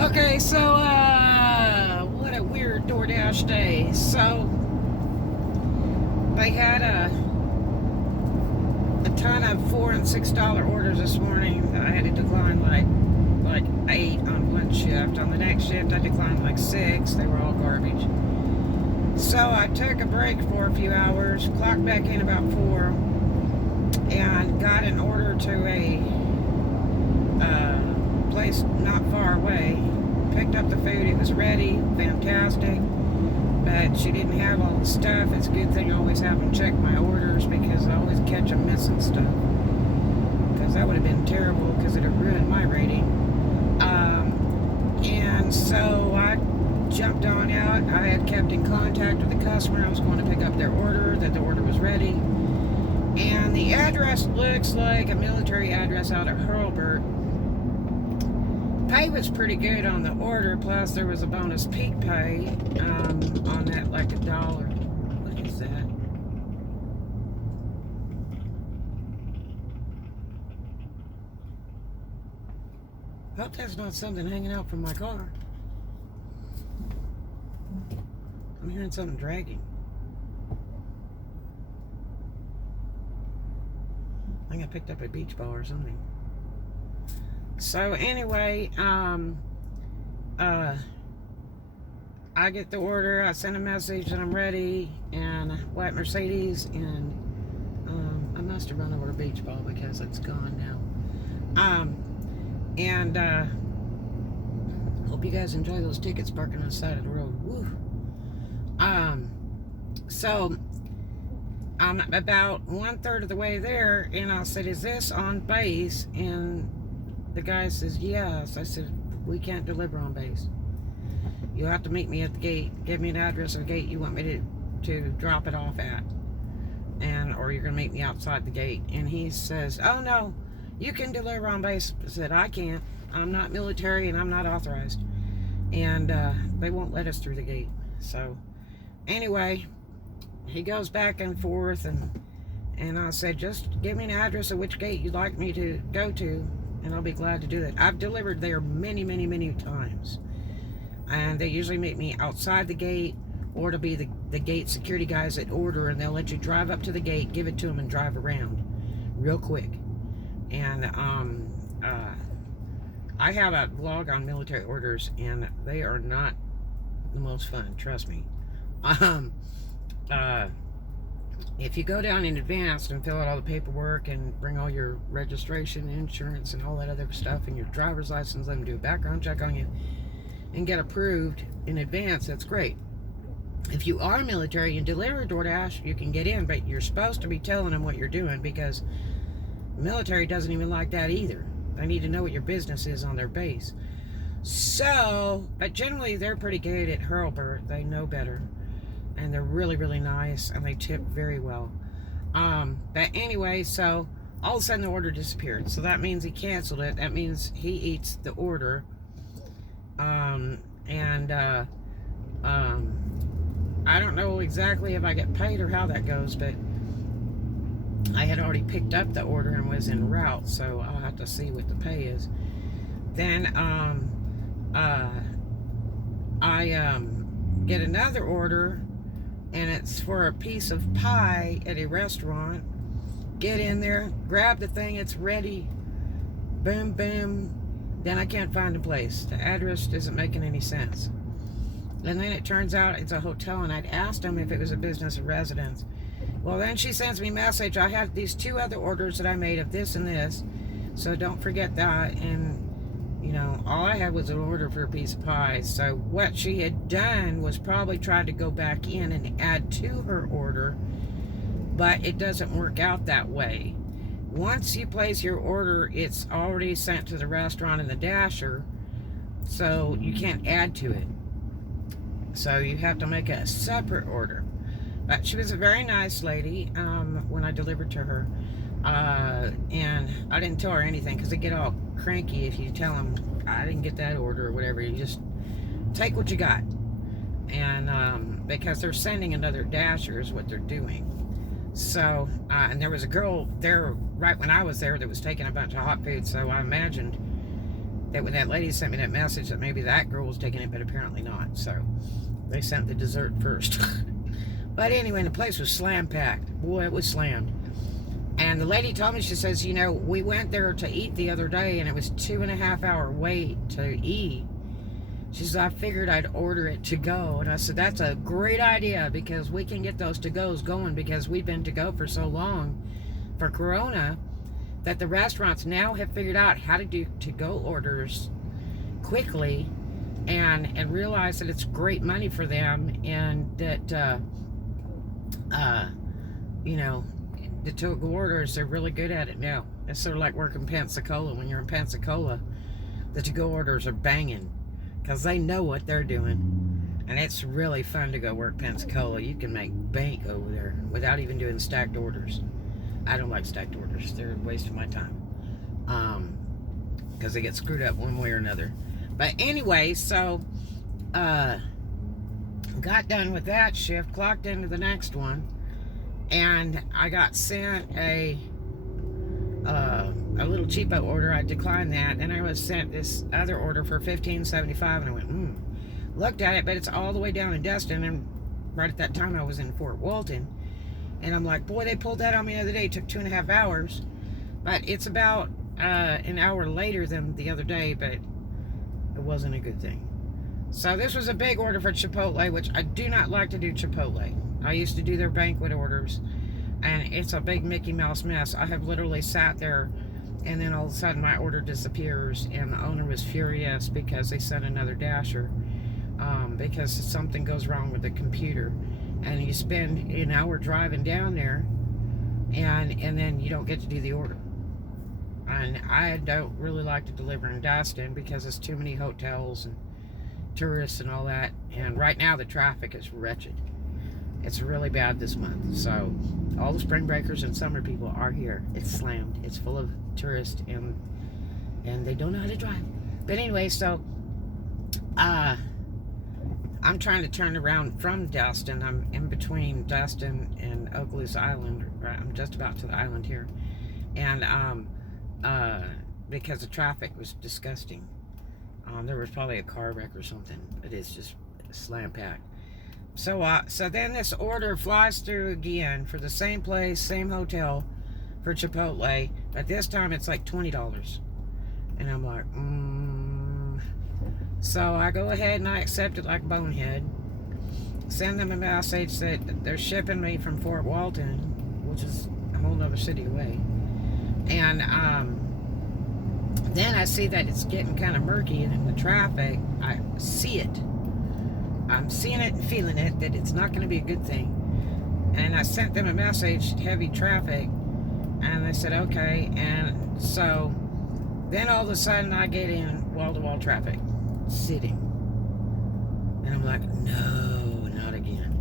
Okay, so what a weird Doordash day. So they had a ton of $4 and $6 orders this morning that I had to decline like 8 on one shift. On the next shift I declined like 6. They were all garbage. So I took a break for a few hours, clocked back in about 4, and got an order to a place not far away. Picked up the food, it was ready, fantastic, but she didn't have all the stuff. It's a good thing I always have them check my orders because I always catch them missing stuff, because that would have been terrible because it would have ruined my rating. And so I jumped on out. I had kept in contact with the customer. I was going to pick up their order, that the order was ready, and the address looks like a military address out of Hurlburt. Pay was pretty good on the order, plus there was a bonus peak pay on that, like $1. What is that? Hope that's not something hanging out from my car. I'm hearing something dragging. I think I picked up a beach ball or something. So anyway, I get the order, I send a message that I'm ready, and white Mercedes, and I must have run over a beach ball because it's gone now. Hope you guys enjoy those tickets parking on the side of the road. Woo. So I'm about 1/3 of the way there, and I said, "Is this on base?" And the guy says, "Yes." I said, "We can't deliver on base. You have to meet me at the gate. Give me an address of the gate you want me to drop it off at, or you're gonna meet me outside the gate." And he says, "Oh no, you can deliver on base." I said, "I can't. I'm not military and I'm not authorized, and they won't let us through the gate." So anyway, he goes back and forth, and I said, "Just give me an address of which gate you'd like me to go to, and I'll be glad to do that." I've delivered there many, many, many times, and they usually meet me outside the gate, or to be the gate security guys that order, and they'll let you drive up to the gate, give it to them, and drive around real quick. And I have a vlog on military orders, and they are not the most fun, trust me. If you go down in advance and fill out all the paperwork and bring all your registration, insurance, and all that other stuff, and your driver's license, let them do a background check on you and get approved in advance, that's great. If you are military and deliver DoorDash, you can get in, but you're supposed to be telling them what you're doing, because the military doesn't even like that either. They need to know what your business is on their base. So, but generally they're pretty good at Hurlburt. They know better. And they're really, really nice, and they tip very well. But anyway, so all of a sudden the order disappeared. So that means he canceled it. That means he eats the order. I don't know exactly if I get paid or how that goes, but I had already picked up the order and was en route, so I'll have to see what the pay is. Then I get another order, and it's for a piece of pie at a restaurant. Get in there, grab the thing, it's ready. Boom, boom. Then I can't find the place. The address isn't making any sense. And then it turns out it's a hotel, and I'd asked them if it was a business or residence. Well, then she sends me a message. I had these 2 other orders that I made of this and this, so don't forget that. And you know, all I had was an order for a piece of pie. So what she had done was probably tried to go back in and add to her order, but it doesn't work out that way. Once you place your order, it's already sent to the restaurant in the dasher, so you can't add to it. So you have to make a separate order. But she was a very nice lady when I delivered to her. And I didn't tell her anything, because they get all cranky if you tell them I didn't get that order or whatever. You just take what you got, and because they're sending another dasher is what they're doing. So and there was a girl there right when I was there that was taking a bunch of hot food, so I imagined that when that lady sent me that message that maybe that girl was taking it, but apparently not. So they sent the dessert first. But anyway, the place was slam packed. Boy, it was slammed. And the lady told me, she says, you know, we went there to eat the other day and it was 2.5 hour wait to eat. She says, I figured I'd order it to go. And I said, that's a great idea, because we can get those to goes going, because we've been to go for so long for Corona that the restaurants now have figured out how to do to go orders quickly and realize that it's great money for them, and that you know, the to-go orders, they're really good at it now. It's sort of like working Pensacola. When you're in Pensacola, the to-go orders are banging because they know what they're doing, and it's really fun to go work Pensacola. You can make bank over there without even doing stacked orders. I don't like stacked orders. They're a waste of my time, because they get screwed up one way or another. But anyway, so got done with that shift, clocked into the next one, and I got sent a little cheapo order. I declined that, and I was sent this other order for $15.75, and I went, looked at it, but it's all the way down in Destin, and right at that time I was in Fort Walton, and I'm like, boy, they pulled that on me the other day. It took 2.5 hours, but it's about an hour later than the other day, but it wasn't a good thing. So this was a big order for Chipotle, which I do not like to do Chipotle. I used to do their banquet orders, and it's a big Mickey Mouse mess. I have literally sat there, and then all of a sudden my order disappears, and the owner was furious because they sent another dasher, because something goes wrong with the computer, and you spend an hour driving down there, and then you don't get to do the order. And I don't really like to deliver in Destin because there's too many hotels and tourists and all that, and right now the traffic is wretched. It's really bad this month, so all the spring breakers and summer people are here. It's slammed. It's full of tourists, and they don't know how to drive. But anyway, so I'm trying to turn around from Destin. I'm in between Destin and Okaloosa Island. I'm just about to the island here, and because the traffic was disgusting. There was probably a car wreck or something. It is just slam packed. So then this order flies through again for the same place, same hotel, for Chipotle, but this time it's like $20. And I'm like, So I go ahead and I accept it like bonehead. Send them a message that they're shipping me from Fort Walton, which is a whole nother city away. And then I see that it's getting kind of murky, and in the traffic, I see it. I'm seeing it and feeling it, that it's not going to be a good thing. And I sent them a message, heavy traffic, and they said, okay. And so then all of a sudden I get in wall-to-wall traffic, sitting. And I'm like, no, not again.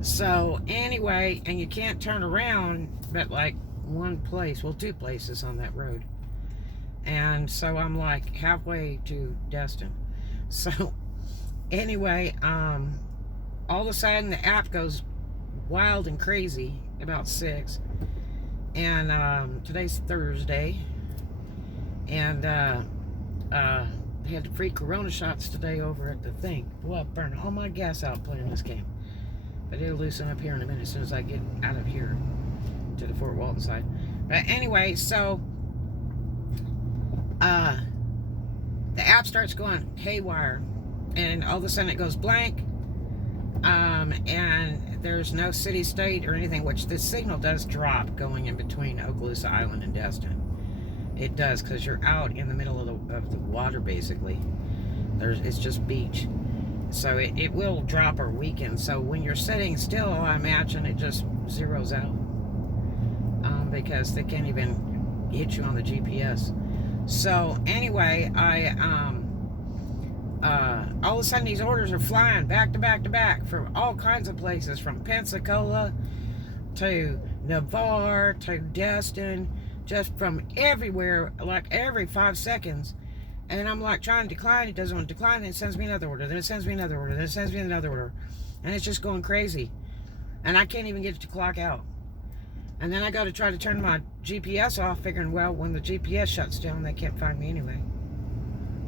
So anyway, and you can't turn around but like one place, well, two places on that road. And so I'm like halfway to Destin. So anyway, all of a sudden the app goes wild and crazy about 6. And today's Thursday. And they had the free Corona shots today over at the thing. Boy, I burned all my gas out playing this game. But it'll loosen up here in a minute as soon as I get out of here to the Fort Walton side. But anyway, so the app starts going haywire, and all of a sudden it goes blank, and there's no city, state, or anything, which the signal does drop going in between Okaloosa Island and Destin. It does, because you're out in the middle of the water, basically. It's just beach. So it will drop or weaken. So when you're sitting still, I imagine it just zeroes out, because they can't even hit you on the GPS. So anyway, all of a sudden these orders are flying back to back to back from all kinds of places, from Pensacola to Navarre to Destin, just from everywhere, like every 5 seconds. And I'm like trying to decline, it doesn't want to decline, then it sends me another order, then it sends me another order, then it sends me another order, and it's just going crazy, and I can't even get it to clock out. And then I go to try to turn my GPS off, figuring, well, when the GPS shuts down, they can't find me anyway.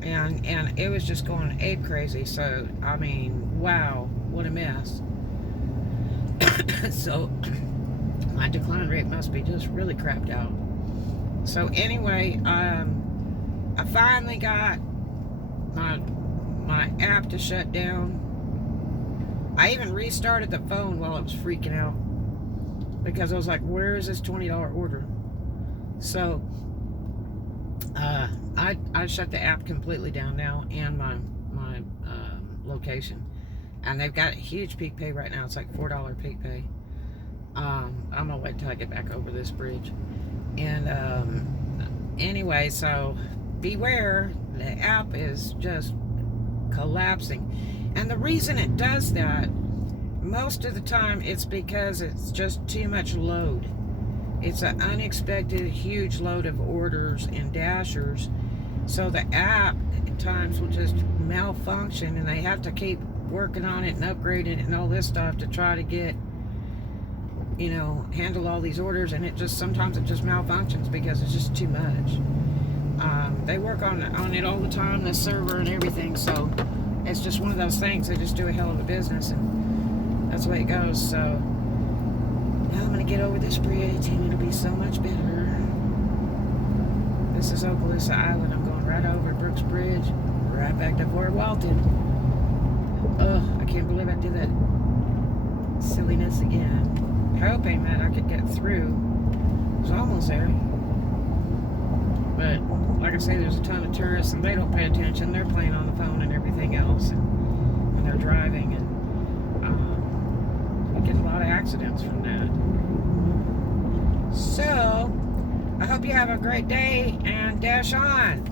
and it was just going ape crazy. So I mean, wow, what a mess. So my decline rate must be just really crapped out. So anyway, I finally got my app to shut down. I even restarted the phone while I was freaking out because I was like, where is this $20 order? So I shut the app completely down now, and my location, and they've got a huge peak pay right now. It's like $4 peak pay. I'm gonna wait till I get back over this bridge. And anyway, so beware, the app is just collapsing. And the reason it does that, most of the time, it's because it's just too much load. It's an unexpected huge load of orders and dashers. So the app at times will just malfunction, and they have to keep working on it and upgrading it and all this stuff to try to get, you know, handle all these orders. And it just, sometimes it just malfunctions because it's just too much. They work on it all the time, the server and everything, so it's just one of those things. They just do a hell of a business, and that's the way it goes. So now I'm gonna get over this bridge, and it'll be so much better. This is Okaloosa Island. I'm going right over Brooks Bridge, right back to Fort Walton. Ugh, I can't believe I did that silliness again. Hoping that I could get through. I was almost there. But like I say, there's a ton of tourists, and they don't pay attention. They're playing on the phone and everything else, and when they're driving, and you get a lot of accidents from that. So I hope you have a great day, and dash on.